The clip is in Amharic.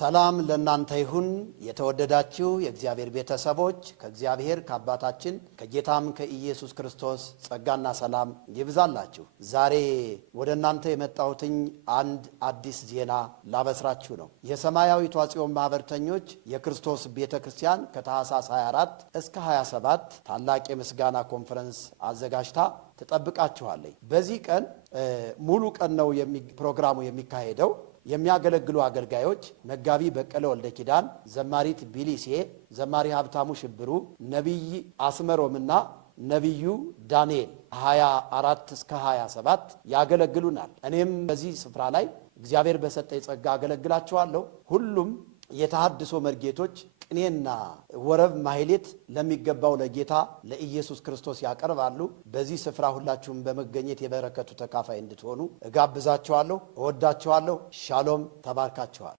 ሰላም ለእናንተ ይሁን የተወደዳችሁ የእግዚአብሔር ቤተሰቦች ከእግዚአብሔር ከአባታችን ከጌታም ከኢየሱስ ክርስቶስ ጸጋና ሰላም ይብዛላችሁ። ዛሬ ወደ እናንተ የመጣሁትኝ አንድ አዲስ ዜና ላበስራችሁ ነው። የሰማያዊቷ ጽዮን ማህበርተኞች የክርስቶስ ቤተክርስቲያን ከታህሳስ 24 እስከ 27 ታላቅ የምስጋና ኮንፈረንስ አዘጋጅታ ትጠብቃችኋለች። በዚህ ቀን ሙሉ ቀን ነው ፕሮግራሙ የሚካሄደው። የሚያገለግሉ አገልጋዮች መጋቢ በቀለ ወልደ ኪዳን፣ ዘማሪት ቢሊሴ፣ ዘማሪ ሀብታሙ ሽብሩ፣ ነቢይ አስመሮምና ነቢዩ ዳንኤል 24 እስከ 27 ያገለግሉናል። እኔም በዚህ ስፍራ ላይ እግዚአብሔር በሰጠኝ ጸጋ አገለግላችኋለሁ። ሁሉም የተሐድሶ መርጌቶች ቅኔና ወረብ ማህሌት ለሚገባው ለጌታ ለኢየሱስ ክርስቶስ ያቀርባሉ። በዚህ ስፍራ ሁላችሁም በመገኘት የበረከቱ ተካፋይ እንድትሆኑ እጋብዛችኋለሁ። እወዳችኋለሁ። ሻሎም። ተባርካችኋል።